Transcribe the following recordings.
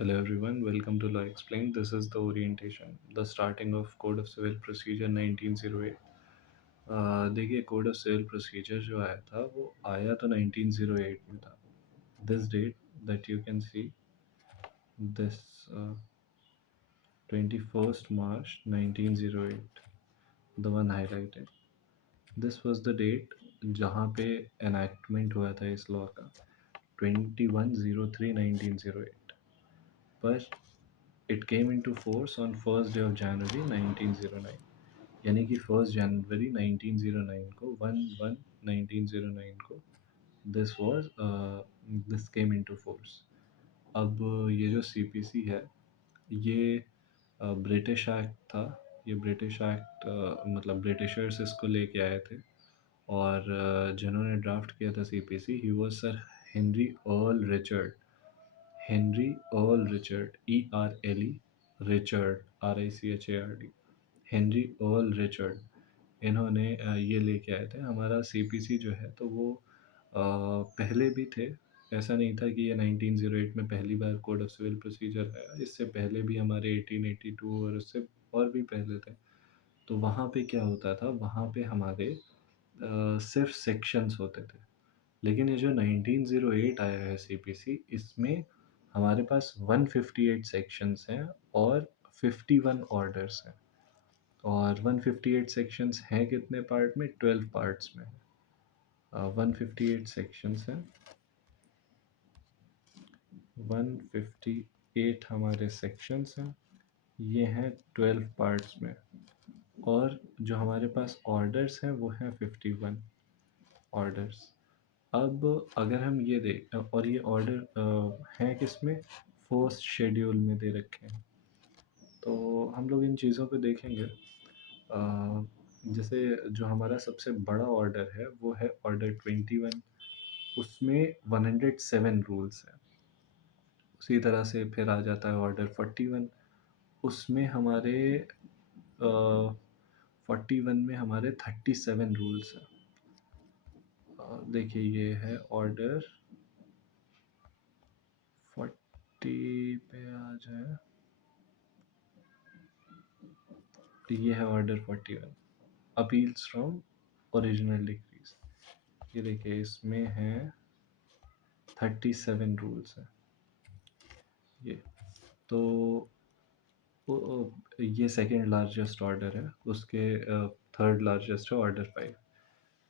Hello everyone, welcome to Law Explained. This is the orientation, the starting of Code of Civil Procedure 1908. देखिए code of civil procedure जो आया था वो आया तो 1908 में था. This date that you can see this 21st March 1908, the one highlighted. This was the date जहाँ पे एनैक्टमेंट हुआ था इस लॉ का 21/03/1908, पर it came into force on first day of January 1909. यानी कि 1 जनवरी 1909 को 1/1/1909 को this was this came into force. अब ये जो सीपीसी है ये ब्रिटिश एक्ट था. ये ब्रिटिश एक्ट मतलब ब्रिटिशर्स इसको लेके आए थे और जिन्होंने ड्राफ्ट किया था CPC he was sir Henry earl Richard. Henry earl Richard, ERLE, Richard, RICHARD, Henry earl Richard. इन्होंने ये लेके आए थे. हमारा सीपीसी जो है तो वो पहले भी थे. ऐसा नहीं था कि ये 1908 में पहली बार कोड ऑफ सिविल प्रोसीजर आया. इससे पहले भी हमारे 1882 और उससे और भी पहले थे. तो वहाँ पे क्या होता था, वहाँ पे हमारे सिर्फ सेक्शंस होते थे. लेकिन ये जो 1908 आया है सीपीसी, इसमें हमारे पास 158 सेक्शंस हैं और 51 ऑर्डर्स हैं. और 158 सेक्शंस हैं कितने पार्ट में? 12 पार्ट्स में. 158 सेक्शंस हैं. 158 हमारे सेक्शंस हैं. ये हैं 12 पार्ट्स में. और जो हमारे पास ऑर्डर्स हैं वो हैं 51 ऑर्डर्स. अब अगर हम ये देख और ये ऑर्डर हैं किस में? फर्स्ट शेड्यूल में दे रखे हैं. तो हम लोग इन चीज़ों पे देखेंगे. जैसे जो हमारा सबसे बड़ा ऑर्डर है वो है ऑर्डर 21. उसमें 107 रूल्स हैं. उसी तरह से फिर आ जाता है ऑर्डर 41. उसमें हमारे 41 में हमारे 37 रूल्स हैं. देखिए ये है ऑर्डर 40 पे आ जाए तो ये है order 41, appeals from original decrease. ये देखिए इसमें है 37 रूल्स हैं. ये तो ये सेकेंड लार्जेस्ट ऑर्डर है. उसके थर्ड लार्जेस्ट है ऑर्डर 5.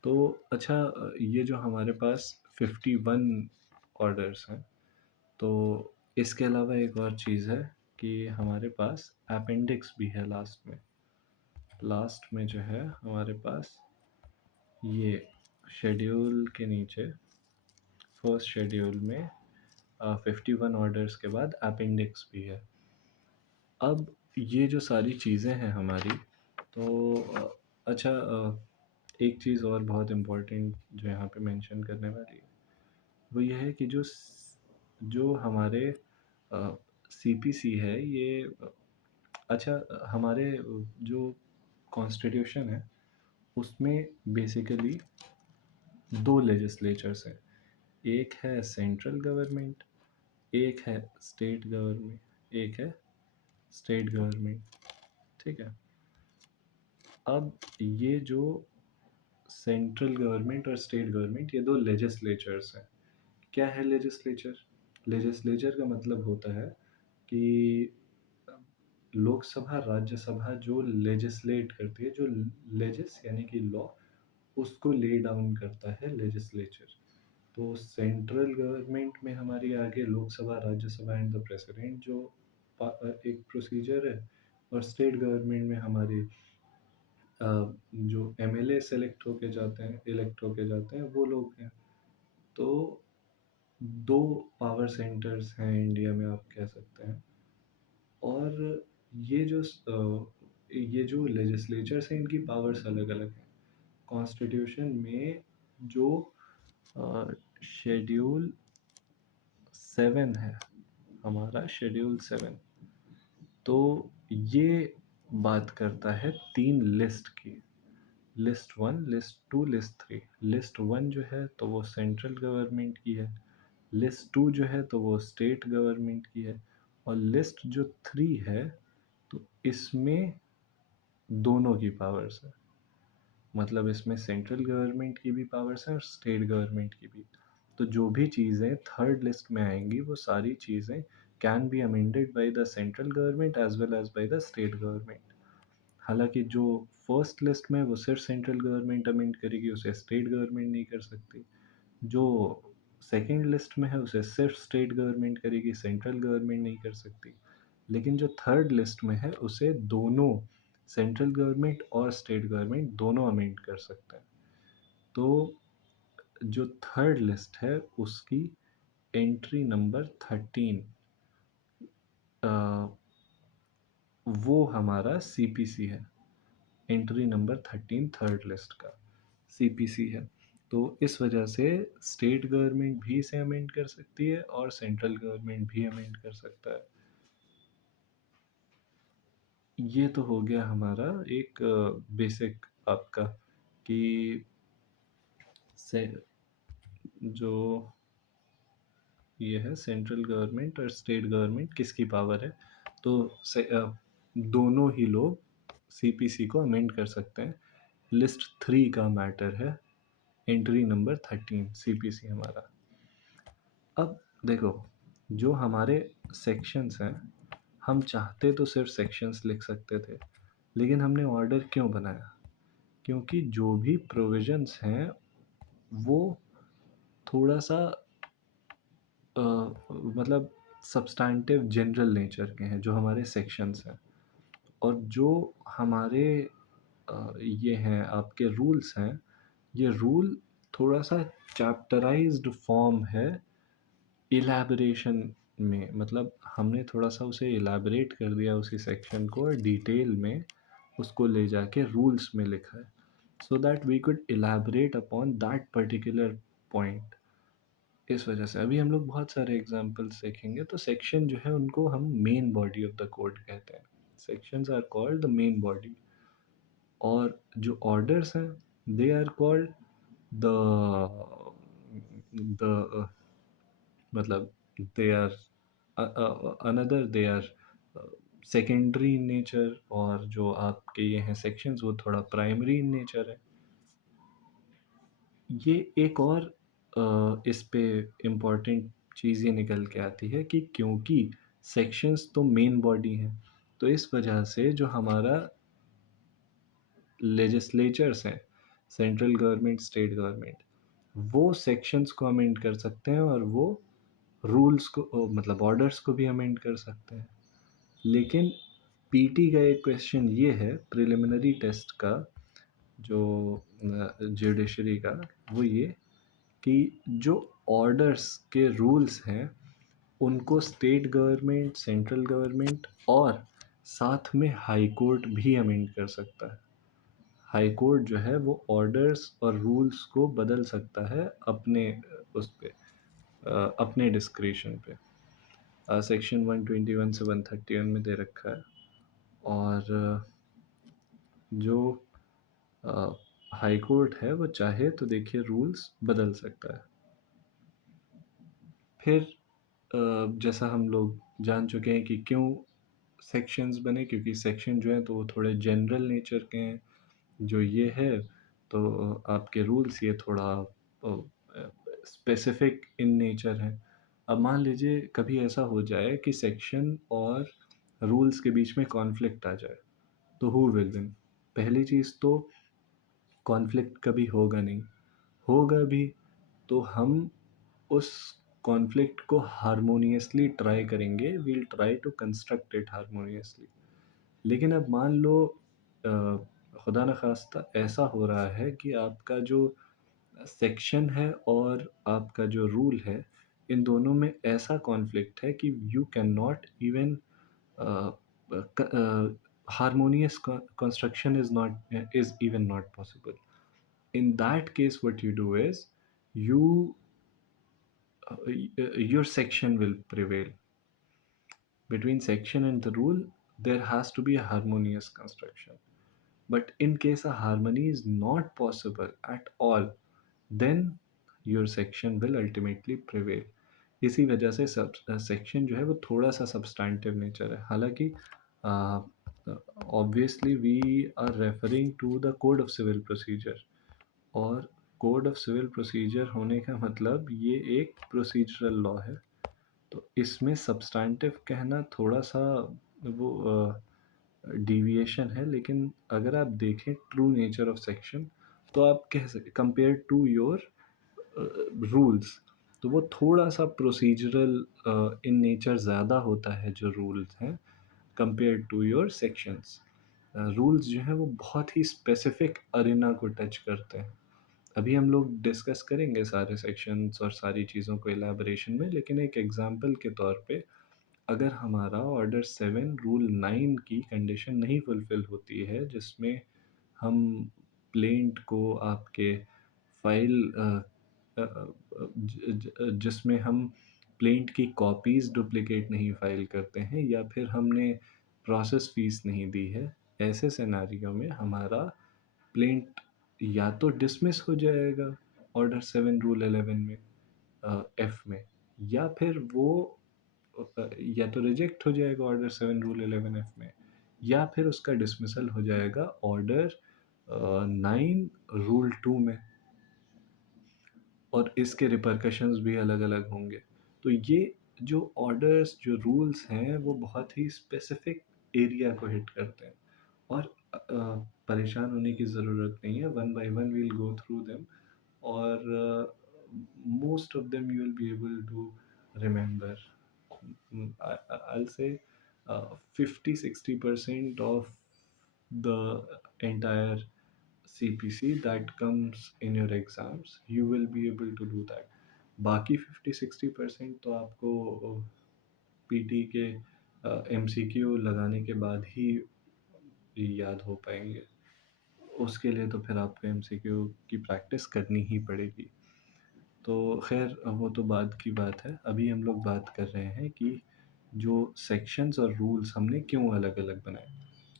तो अच्छा, ये जो हमारे पास 51 ऑर्डर्स हैं, तो इसके अलावा एक और चीज़ है कि हमारे पास अपेंडिक्स भी है लास्ट में. लास्ट में जो है हमारे पास ये शेड्यूल के नीचे फर्स्ट शेड्यूल में 51 ऑर्डर्स के बाद अपेंडिक्स भी है. अब ये जो सारी चीज़ें हैं हमारी, तो अच्छा, एक चीज़ और बहुत इम्पोर्टेंट जो यहाँ पे मेंशन करने वाली है वो ये है कि जो हमारे सीपीसी है ये अच्छा, हमारे जो कॉन्स्टिट्यूशन है उसमें बेसिकली दो लेजिस्लेचर्स हैं. एक है सेंट्रल गवर्नमेंट, एक है स्टेट गवर्नमेंट. एक है स्टेट गवर्नमेंट. ठीक है. अब ये जो सेंट्रल गवर्नमेंट और स्टेट गवर्नमेंट, ये दो लेजिस्लेचर्स हैं. क्या है लेजिस्लेचर? लेजिस्लेचर का मतलब होता है कि लोकसभा राज्यसभा जो लेजिस्लेट करती है, जो लेजिस यानी कि लॉ, उसको ले डाउन करता है लेजिस्लेचर. तो सेंट्रल गवर्नमेंट में हमारी आगे Lok Sabha, Rajya Sabha and the president जो एक प्रोसीजर है. और स्टेट गवर्नमेंट में हमारे जो एमएलए सेलेक्ट होके जाते हैं, इलेक्ट होके जाते हैं, वो लोग हैं. तो दो पावर सेंटर्स हैं इंडिया में, आप कह सकते हैं. और ये जो ये जो लेजिस्लेचर्स हैं इनकी पावर्स अलग अलग हैं. कॉन्स्टिट्यूशन में जो शेड्यूल 7 है, हमारा शेड्यूल 7, तो ये बात करता है तीन लिस्ट की. List 1, list 2, list 3. लिस्ट 1 जो है तो वो सेंट्रल गवर्नमेंट की है. लिस्ट 2 जो है तो वो स्टेट गवर्नमेंट की है. और लिस्ट जो 3 है तो इसमें दोनों की पावर्स है, मतलब इसमें सेंट्रल गवर्नमेंट की भी पावर्स है और स्टेट गवर्नमेंट की भी। तो जो भी चीज़ें थर्ड लिस्ट में आएंगी वो सारी चीज़ें can be amended by the central government as well as by the state government. हालांकि जो फर्स्ट लिस्ट में है वो सिर्फ सेंट्रल गवर्नमेंट अमेंड करेगी, उसे स्टेट गवर्नमेंट नहीं कर सकती। जो सेकंड लिस्ट में है उसे सिर्फ स्टेट गवर्नमेंट करेगी, सेंट्रल गवर्नमेंट नहीं कर सकती। लेकिन जो थर्ड लिस्ट में है उसे दोनों सेंट्रल गवर्नमेंट और स्टेट गवर्नमेंट दोनों अमेंड कर सकते हैं। तो जो थर्ड लिस्ट है उसकी एंट्री नंबर 13 वो हमारा सीपीसी है। एंट्री नंबर 13 थर्ड लिस्ट का सीपीसी है। तो इस वजह से स्टेट गवर्नमेंट भी इसे अमेंड कर सकती है और सेंट्रल गवर्नमेंट भी अमेंड कर सकता है। ये तो हो गया हमारा एक बेसिक आपका कि से जो ये है सेंट्रल गवर्नमेंट और स्टेट गवर्नमेंट किसकी पावर है। तो दोनों ही लोग सीपीसी को अमेंड कर सकते हैं। लिस्ट 3 का मैटर है, एंट्री नंबर 13 सीपीसी हमारा। अब देखो, जो हमारे सेक्शंस हैं, हम चाहते तो सिर्फ सेक्शंस लिख सकते थे, लेकिन हमने ऑर्डर क्यों बनाया? क्योंकि जो भी प्रोविजंस हैं वो थोड़ा सा मतलब सब्सटैंटिव जनरल नेचर के हैं जो हमारे सेक्शंस हैं, और जो हमारे ये हैं आपके रूल्स हैं, ये रूल थोड़ा सा चैप्टराइज्ड फॉर्म है इलैबोरेशन में। मतलब हमने थोड़ा सा उसे इलैबोरेट कर दिया उसी सेक्शन को और डिटेल में उसको ले जाके रूल्स में लिखा है, so that we could elaborate upon that particular point. इस वजह से अभी हम लोग बहुत सारे एग्जांपल्स देखेंगे। तो सेक्शन जो है उनको हम main body of the code कहते हैं। Sections are called the main body, और जो ऑर्डर्स हैं they are called the the मतलब they are another, they are secondary in nature, और जो आपके ये हैं सेक्शंस वो थोड़ा प्राइमरी इन नेचर है। ये एक और इस पे इम्पॉर्टेंट चीज़ ये निकल के आती है कि क्योंकि सेक्शंस तो मेन बॉडी हैं, तो इस वजह से जो हमारा लेजिस्लेचर्स हैं, सेंट्रल गवर्नमेंट, स्टेट गवर्नमेंट, वो सेक्शंस को अमेंड कर सकते हैं और वो रूल्स को मतलब ऑर्डर्स को भी अमेंड कर सकते हैं। लेकिन पीटी का एक क्वेश्चन ये है प्रिलिमिनरी टेस्ट का, जो जुडिशरी का, वो ये कि जो ऑर्डर्स के रूल्स हैं उनको स्टेट गवर्नमेंट, सेंट्रल गवर्नमेंट और साथ में हाई कोर्ट भी अमेंड कर सकता है। हाई कोर्ट जो है वो ऑर्डर्स और रूल्स को बदल सकता है अपने उस पे अपने डिस्क्रिशन पे। सेक्शन 121 से 131 में दे रखा है। और जो हाई कोर्ट है वो चाहे तो देखिए रूल्स बदल सकता है। फिर जैसा हम लोग जान चुके हैं कि क्यों सेक्शंस बने, क्योंकि सेक्शन जो हैं तो वो थोड़े जनरल नेचर के हैं। जो ये है तो आपके रूल्स ये थोड़ा स्पेसिफिक इन नेचर हैं। अब मान लीजिए कभी ऐसा हो जाए कि सेक्शन और रूल्स के बीच में कॉन्फ्लिक्ट आ जाए, तो हु विल विन? पहली चीज़ तो कॉन्फ्लिक्ट कभी होगा नहीं, होगा भी तो हम उस कॉन्फ्लिक्ट को हारमोनियसली ट्राई करेंगे, we'll try to construct it harmoniously. लेकिन अब मान लो खुदा न खास्ता ऐसा हो रहा है कि आपका जो सेक्शन है और आपका जो रूल है, इन दोनों में ऐसा कॉन्फ्लिक्ट है कि you can not even harmonious construction is even not possible. In that case what you do is you your section will prevail. Between section and the rule there has to be a harmonious construction, but in case a harmony is not possible at all, then your section will ultimately prevail. इसी वजह से section जो है वो थोड़ा-सा substantive nature है। हालाँकि obviously we are referring to the code of civil procedure, और कोड ऑफ सिविल प्रोसीजर होने का मतलब ये एक प्रोसीजरल लॉ है। तो इसमें सब्सटैंटिव कहना थोड़ा-सा वो डेविएशन है, लेकिन अगर आप देखें ट्रू नेचर ऑफ सेक्शन, तो आप कह सकें कंपेयर टू योर रूल्स, तो वो थोड़ा-सा प्रोसीजरल इन नेचर ज़्यादा होता है जो रूल्स हैं, compare to your sections. Rules जो हैं वो बहुत ही स्पेसिफिक अरेना को टच करते हैं। अभी हम लोग डिस्कस करेंगे सारे सेक्शंस और सारी चीज़ों को इलैबोरेशन में, लेकिन एक एग्ज़ाम्पल के तौर पे, अगर हमारा ऑर्डर 7 रूल 9 की कंडीशन नहीं फुलफ़िल होती है, जिसमें हम प्लेंट को आपके फ़ाइल जिसमें हम प्लेंट की कॉपीज़ डुप्लिकेट नहीं फ़ाइल करते हैं, या फिर हमने प्रोसेस फ़ीस नहीं दी है, ऐसे सिनेरियो में हमारा प्लेंट या तो डिसमिस हो जाएगा ऑर्डर 7 रूल 11 में, एफ में, या फिर वो या तो रिजेक्ट हो जाएगा ऑर्डर 7 रूल 11 एफ में, या फिर उसका डिसमिसल हो जाएगा ऑर्डर 9 रूल 2 में, और इसके रिपरकशंस भी अलग-अलग होंगे। तो ये जो ऑर्डर्स, जो रूल्स हैं, वो बहुत ही स्पेसिफिक एरिया को हिट करते हैं, और परेशान होने की ज़रूरत नहीं है, one by one we will go through them, और most of them you will be able to remember. I'll say 50-60% of the entire CPC that comes in your exams, you will be able to do that. बाकी 50-60% तो आपको PT के MCQ लगाने के बाद ही याद हो पाएंगे। उसके लिए तो फिर आपको MCQ की प्रैक्टिस करनी ही पड़ेगी। तो ख़ैर वो तो बाद की बात है। अभी हम लोग बात कर रहे हैं कि जो सेक्शंस और रूल्स हमने क्यों अलग-अलग बनाए।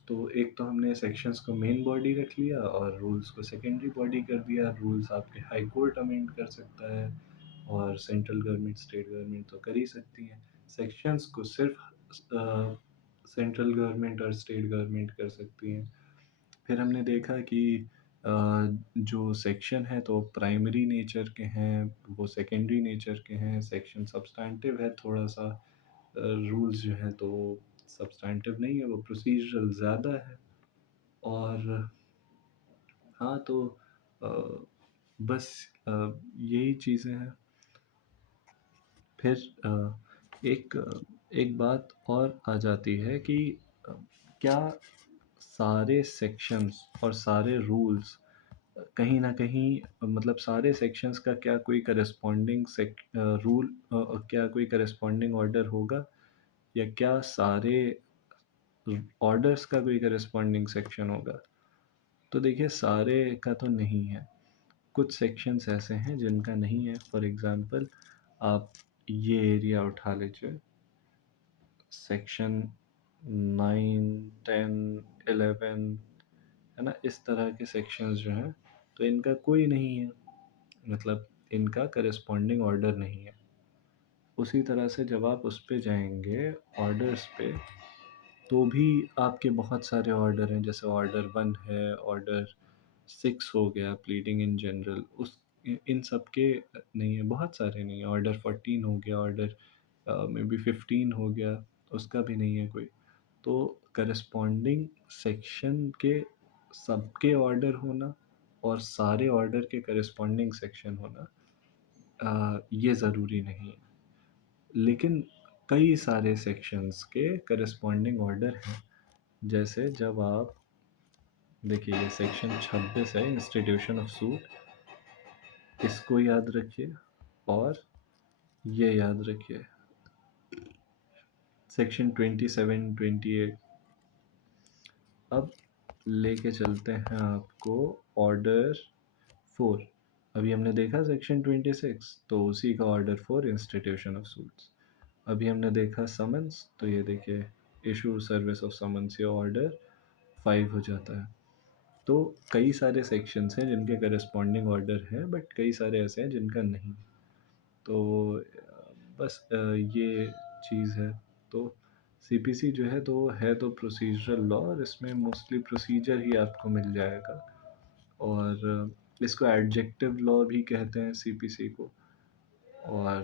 तो एक तो हमने सेक्शंस को मेन बॉडी रख लिया और रूल्स को सेकेंडरी बॉडी कर दिया। रूल्स आपके हाई कोर्ट अमेंड कर सकता है, और सेंट्रल गवर्नमेंट, स्टेट गवर्नमेंट तो कर ही सकती हैं। सेक्शंस को सिर्फ़ सेंट्रल गवर्नमेंट और स्टेट गवर्नमेंट कर सकती हैं। फिर हमने देखा कि अ, जो सेक्शन है तो प्राइमरी नेचर के हैं, वो सेकेंडरी नेचर के हैं, सेक्शन सब्सटैंटिव है थोड़ा-सा, रूल्स जो हैं तो सब्सटैंटिव नहीं है, वो प्रोसीजरल ज़्यादा है। और हाँ, तो अ, बस यही चीज़ें हैं। फिर एक बात और आ जाती है कि अ, क्या सारे सेक्शंस और सारे रूल्स कहीं न कहीं, मतलब सारे सेक्शंस का क्या कोई करस्पॉन्डिंग रूल, क्या कोई करस्पॉन्डिंग ऑर्डर होगा, या क्या सारे ऑर्डर्स का कोई करस्पॉन्डिंग सेक्शन होगा? तो देखिए, सारे का तो नहीं है। कुछ सेक्शंस ऐसे हैं जिनका नहीं है। फॉर एग्ज़ाम्पल, आप ये एरिया उठा लीजिए, सेक्शन 9, 10, 11, है ना? इस तरह के सेक्शंस जो हैं, तो इनका कोई नहीं है, मतलब इनका करस्पॉन्डिंग ऑर्डर नहीं है। उसी तरह से जब आप उस पे जाएँगे ऑर्डर्स पे, तो भी आपके बहुत सारे ऑर्डर हैं, जैसे ऑर्डर 1 है, ऑर्डर 6 हो गया प्लीडिंग इन जनरल, उस इन सब के नहीं है, बहुत सारे नहीं है। ऑर्डर 14 हो गया, ऑर्डर मे बी 15 हो गया, उसका भी नहीं है कोई। तो करस्पॉन्डिंग सेक्शन के सबके ऑर्डर होना और सारे ऑर्डर के करस्पॉन्डिंग सेक्शन होना, ये ज़रूरी नहीं है। लेकिन कई सारे सेक्शंस के करस्पॉन्डिंग ऑर्डर हैं। जैसे जब आप देखिए, ये सेक्शन 26 है, इंस्टीट्यूशन ऑफ सूट, इसको याद रखिए, और ये याद रखिए, सेक्शन 27, 28। अब लेके चलते हैं आपको ऑर्डर 4। अभी हमने देखा सेक्शन 26, तो उसी का ऑर्डर 4, इंस्टीट्यूशन ऑफ सूट्स। अभी हमने देखा समन्स, तो ये देखिए, इशू सर्विस ऑफ समन्स, ये ऑर्डर 5 हो जाता है। तो कई सारे सेक्शंस हैं जिनके करस्पॉन्डिंग ऑर्डर हैं, बट कई सारे ऐसे हैं जिनका नहीं। तो बस ये चीज़ है। तो सीपीसी जो है तो प्रोसीजरल लॉ, और इसमें मोस्टली प्रोसीजर ही आपको मिल जाएगा। और इसको एडजेक्टिव लॉ भी कहते हैं सीपीसी को। और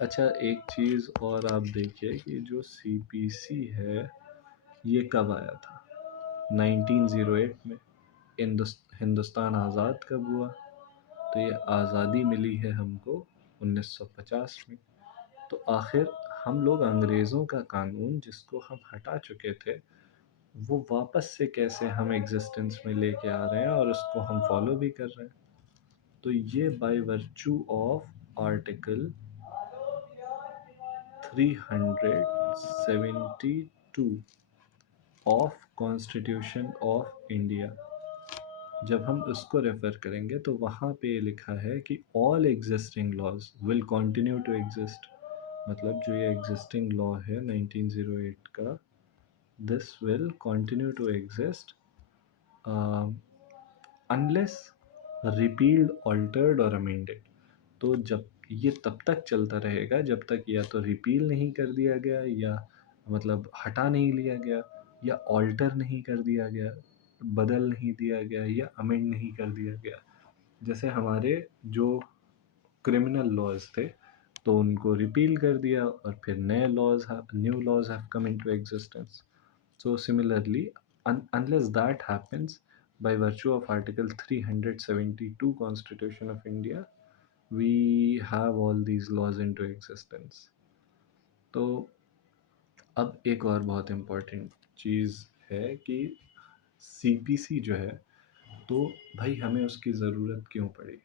अच्छा, एक चीज़ और आप देखिए कि जो सीपीसी है ये कब आया था? 1908 में। हिंदुस्तान आज़ाद कब हुआ? तो ये आज़ादी मिली है हमको 1950 में। तो आखिर हम लोग अंग्रेज़ों का कानून जिसको हम हटा चुके थे, वो वापस से कैसे हम एग्जिस्टेंस में लेके आ रहे हैं और उसको हम फॉलो भी कर रहे हैं। तो ये by virtue of article 372 of constitution of India, जब हम उसको रेफ़र करेंगे तो वहाँ पे लिखा है कि all existing laws will continue to exist. मतलब जो ये एग्जिस्टिंग लॉ है 1908 का, this will continue to exist unless repealed, altered और अमेंडेड। तो जब ये तब तक चलता रहेगा जब तक या तो रिपील नहीं कर दिया गया, या मतलब हटा नहीं लिया गया, या ऑल्टर नहीं कर दिया गया, बदल नहीं दिया गया, या अमेंड नहीं कर दिया गया। जैसे हमारे जो क्रिमिनल लॉज थे, तो उनको रिपील कर दिया और फिर नए laws, new laws have come into existence. So similarly, unless that happens, by virtue of Article 372 Constitution of India, we have all these laws into existence. तो अब एक और बहुत इम्पोर्टेंट चीज़ है कि सीपीसी जो है, तो भाई हमें उसकी ज़रूरत क्यों पड़ी?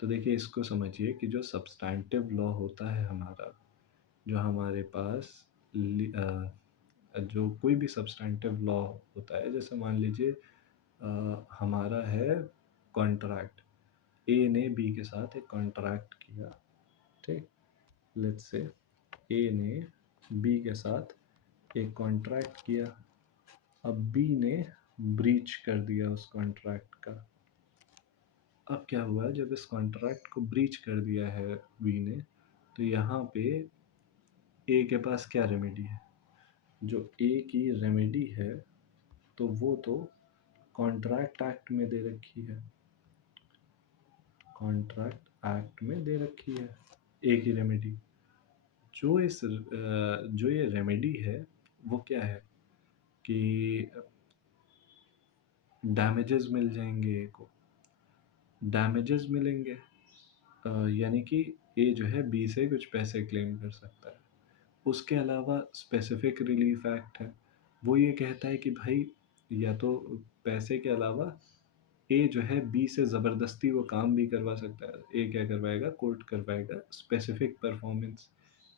तो देखिए, इसको समझिए कि जो सब्सटैंटिव लॉ होता है हमारा, जो हमारे पास जो कोई भी सब्सटैंटिव लॉ होता है, जैसे मान लीजिए हमारा है कॉन्ट्रैक्ट। ए ने बी के साथ एक कॉन्ट्रैक्ट किया, ठीक। लेट्स से ए ने बी के साथ एक कॉन्ट्रैक्ट किया। अब बी ने ब्रीच कर दिया उस कॉन्ट्रैक्ट का। अब क्या हुआ, जब इस कॉन्ट्रैक्ट को ब्रीच कर दिया है बी ने, तो यहाँ पे ए के पास क्या रेमेडी है? जो ए की रेमेडी है, तो वो तो कॉन्ट्रैक्ट एक्ट में दे रखी है। कॉन्ट्रैक्ट एक्ट में दे रखी है ए की रेमेडी। जो ये रेमेडी है वो क्या है कि डैमेजेस मिल जाएंगे ए को। डैमेजेस मिलेंगे, यानी कि ए जो है बी से कुछ पैसे क्लेम कर सकता है। उसके अलावा स्पेसिफिक रिलीफ एक्ट है, वो ये कहता है कि भाई या तो पैसे के अलावा ए जो है बी से ज़बरदस्ती वो काम भी करवा सकता है। ए क्या करवाएगा? कोर्ट करवाएगा स्पेसिफिक परफॉर्मेंस,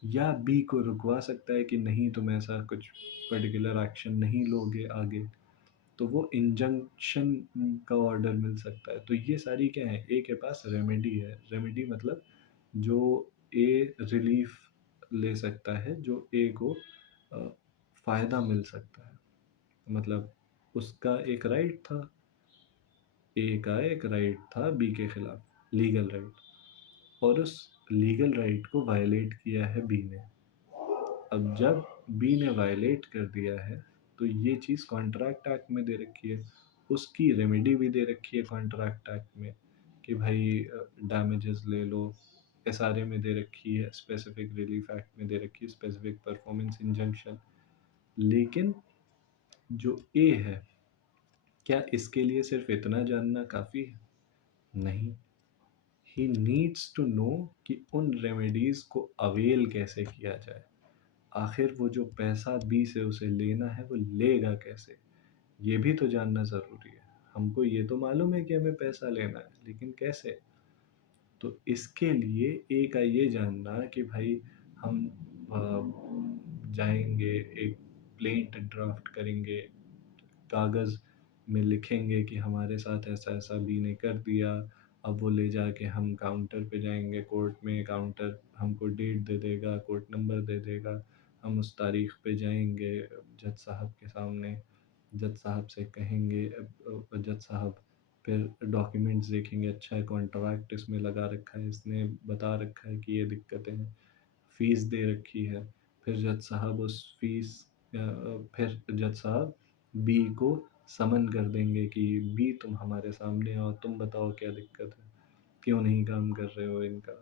या बी को रुकवा सकता है कि नहीं तुम ऐसा कुछ पर्टिकुलर एक्शन नहीं लोगे आगे। तो वो इंजंक्शन का ऑर्डर मिल सकता है। तो ये सारी क्या है? ए के पास रेमेडी है। रेमेडी मतलब जो ए रिलीफ ले सकता है, जो ए को फ़ायदा मिल सकता है। मतलब उसका एक राइट था, ए का एक राइट था बी के खिलाफ, लीगल राइट, और उस लीगल राइट को वायलेट किया है बी ने। अब जब बी ने वायलेट कर दिया है, तो ये चीज़ कॉन्ट्रैक्ट एक्ट में दे रखी है, उसकी रेमेडी भी दे रखी है कॉन्ट्रैक्ट एक्ट में कि भाई डैमेजेस ले लो। एसआरए में दे रखी है, स्पेसिफिक रिलीफ एक्ट में दे रखी है स्पेसिफिक परफॉर्मेंस इंजंक्शन। लेकिन जो ए है, क्या इसके लिए सिर्फ इतना जानना काफ़ी है? नहीं। ही नीड्स टू नो कि उन रेमेडीज़ को अवेल कैसे किया जाए। आखिर वो जो पैसा बी से उसे लेना है वो लेगा कैसे, ये भी तो जानना ज़रूरी है। हमको ये तो मालूम है कि हमें पैसा लेना है, लेकिन कैसे? तो इसके लिए ए का ये जानना कि भाई हम जाएंगे, एक प्लेंट ड्राफ्ट करेंगे, कागज़ में लिखेंगे कि हमारे साथ ऐसा-ऐसा बी ने कर दिया। अब वो ले जाके हम काउंटर पे जाएँगे कोर्ट में, काउंटर हमको डेट दे देगा, कोर्ट नंबर दे देगा। हम उस तारीख़ पे जाएँगे जज साहब के सामने, जज साहब से कहेंगे जज साहब फिर डॉक्यूमेंट्स देखेंगे, अच्छा है कॉन्ट्रैक्ट इसमें लगा रखा है, इसने बता रखा है कि ये दिक्कतें हैं, फ़ीस दे रखी है। फिर जज साहब उस फ़ीस फिर जज साहब बी को समन कर देंगे कि बी तुम हमारे सामने आओ, तुम बताओ क्या दिक्कत है, क्यों नहीं काम कर रहे हो इनका।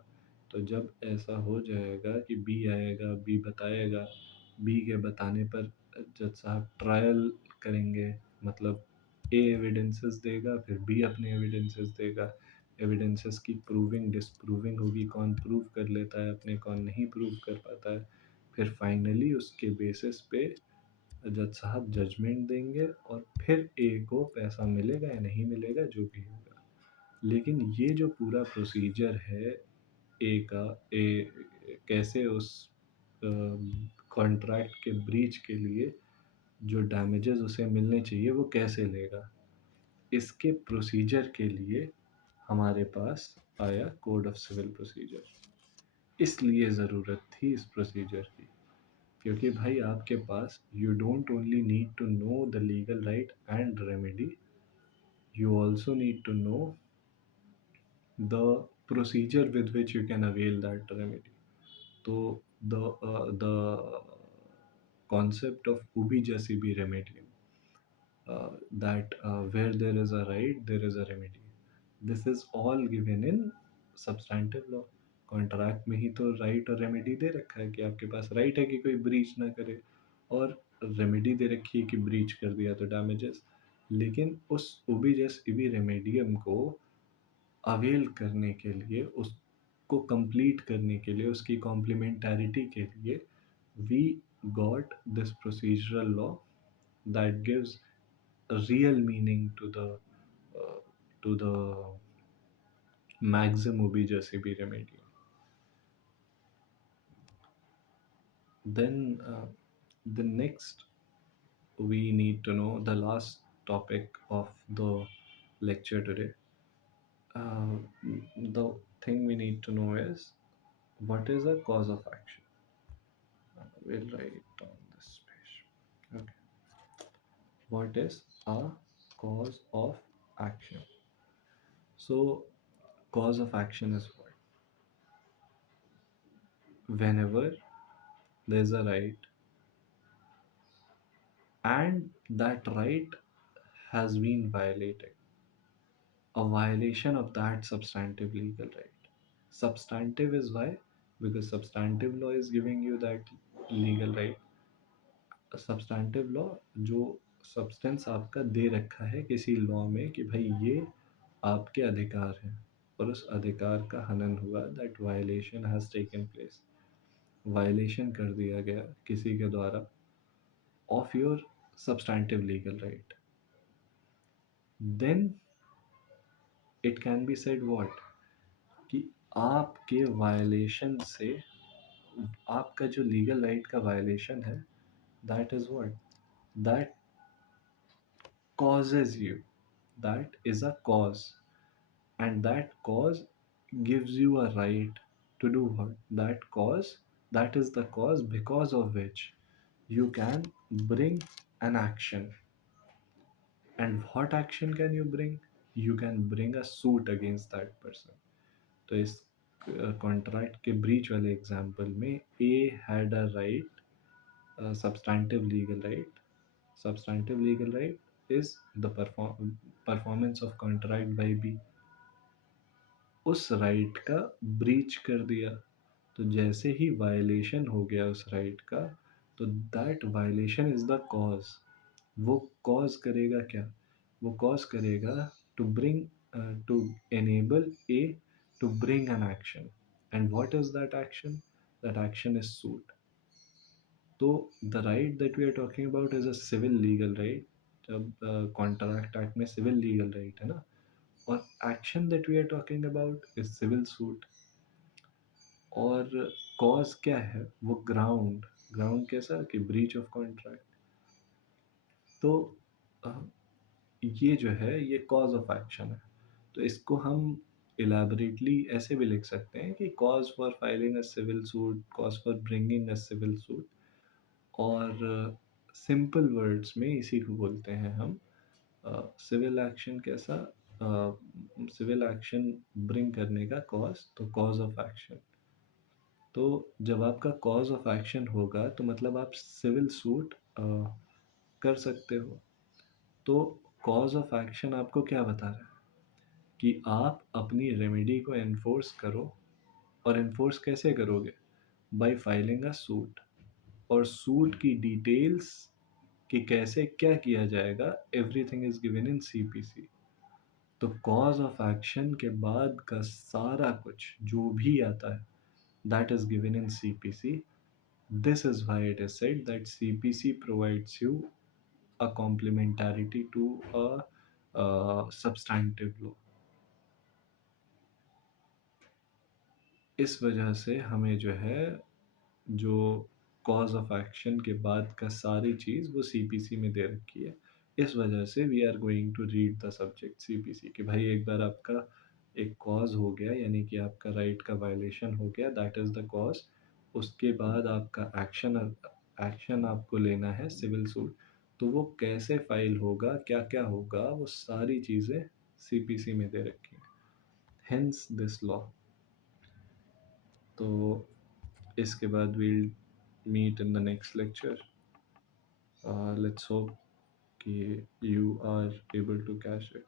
तो जब ऐसा हो जाएगा कि बी आएगा, बी बताएगा, बी के बताने पर जज साहब ट्रायल करेंगे, मतलब ए एविडेंसेस देगा, फिर बी अपने एविडेंसेस देगा, एविडेंसेस की प्रूविंग डिसप्रूविंग होगी, कौन प्रूव कर लेता है अपने, कौन नहीं प्रूव कर पाता है। फिर फाइनली उसके बेसिस पे जज साहब जजमेंट देंगे और फिर ए को पैसा मिलेगा या नहीं मिलेगा, जो भी होगा। लेकिन ये जो पूरा प्रोसीजर है ए का, ए कैसे उस कॉन्ट्रैक्ट के ब्रीच के लिए जो डैमेजेस उसे मिलने चाहिए वो कैसे लेगा, इसके प्रोसीजर के लिए हमारे पास आया कोड ऑफ सिविल प्रोसीजर। इसलिए ज़रूरत थी इस प्रोसीजर की, क्योंकि भाई आपके पास you don't only need to know the legal right and remedy, you also need to know the procedure with which you can avail that remedy. So the concept of ubi jasibi remedium, that where there is a right there is a remedy, this is all given in substantive law. Contract में ही तो right और remedy दे रखा है कि आपके पास right है कि कोई ब्रीच ना करे, और रेमेडी दे रखी है कि ब्रीच कर दिया तो डैमेजेस। लेकिन उस उबी जस इबी रेमेडियम को अवेल करने के लिए, उसको कंप्लीट करने के लिए, उसकी कॉम्प्लीमेंटैरिटी के लिए we got this procedural law that gives real meaning to the maxim ubi jasibi remedy. Then the next, we need to know the last topic of the lecture today. uh, the thing we need to know is, what is a cause of action. We'll write on this page. Okay, what is a cause of action? So cause of action is what, whenever there's a right and that right has been violated, a violation of that substantive legal right. Substantive is why? Because substantive law is giving you that legal right. Substantive law जो substance आपका दे रखा है किसी law में कि भाई ये आपके अधिकार हैं, और उस अधिकार का हनन हुआ, that violation has taken place, violation कर दिया गया किसी के द्वारा of your substantive legal right, then it can be said what, कि आपके वायलेशन से, आपका जो लीगल राइट का वायलेशन है, that is what, that causes you, that is a cause, and that cause gives you a right to do what, that cause, that is the cause because of which you can bring an action. And what action can you bring? You can bring a suit against that person. तो इस contract के breach वाले example में A had a right, substantive legal right. Substantive legal right is the performance of contract by B. उस right का breach कर दिया, तो जैसे ही वायलेशन हो गया उस राइट का, तो that violation is the cause. वो कॉज करेगा क्या? वो कॉज करेगा to bring, to enable a to bring an action. And what is that action? That action is suit. तो the right that we are talking about is a civil legal right. जब contract act में civil legal right है ना, और action that we are talking about is civil suit. और cause क्या है? वो ग्राउंड, ग्राउंड कैसा कि ब्रीच ऑफ कॉन्ट्रैक्ट। तो अ, ये जो है ये कॉज ऑफ एक्शन है। तो इसको हम इलेबोरेटली ऐसे भी लिख सकते हैं कि cause for filing a civil suit, cause for bringing a civil suit. और सिंपल वर्ड्स में इसी को बोलते हैं हम सिविल एक्शन कैसा, सिविल एक्शन ब्रिंग करने का कॉज, तो कॉज ऑफ एक्शन। तो जब आपका कॉज ऑफ एक्शन होगा तो मतलब आप सिविल सूट कर सकते हो। तो कॉज ऑफ एक्शन आपको क्या बता रहा है कि आप अपनी रेमेडी को एनफोर्स करो। और एनफोर्स कैसे करोगे? Bye filing a suit. और सूट की डिटेल्स कि कैसे क्या किया जाएगा, everything is given in CPC. तो कॉज ऑफ एक्शन के बाद का सारा कुछ जो भी आता है, that is given in CPC. This is why it is said that CPC provides you a complementarity to a substantive law. इस वजह से हमें जो है, जो कॉज ऑफ एक्शन के बाद का सारी चीज़ वो सीपीसी में दे रखी है। इस वजह से we are going to read the subject CPC कि भाई एक बार आपका एक कॉज हो गया, यानी कि आपका राइट का वायलेशन हो गया, दैट इज़ द कॉज। उसके बाद आपका एक्शन, एक्शन आपको लेना है सिविल सूट। तो वो कैसे फाइल होगा, क्या क्या होगा, वो सारी चीज़ें सीपीसी में दे रखी हैं। Hence this law. तो इसके बाद we'll meet in the next lecture. Let's hope कि you are able to catch it.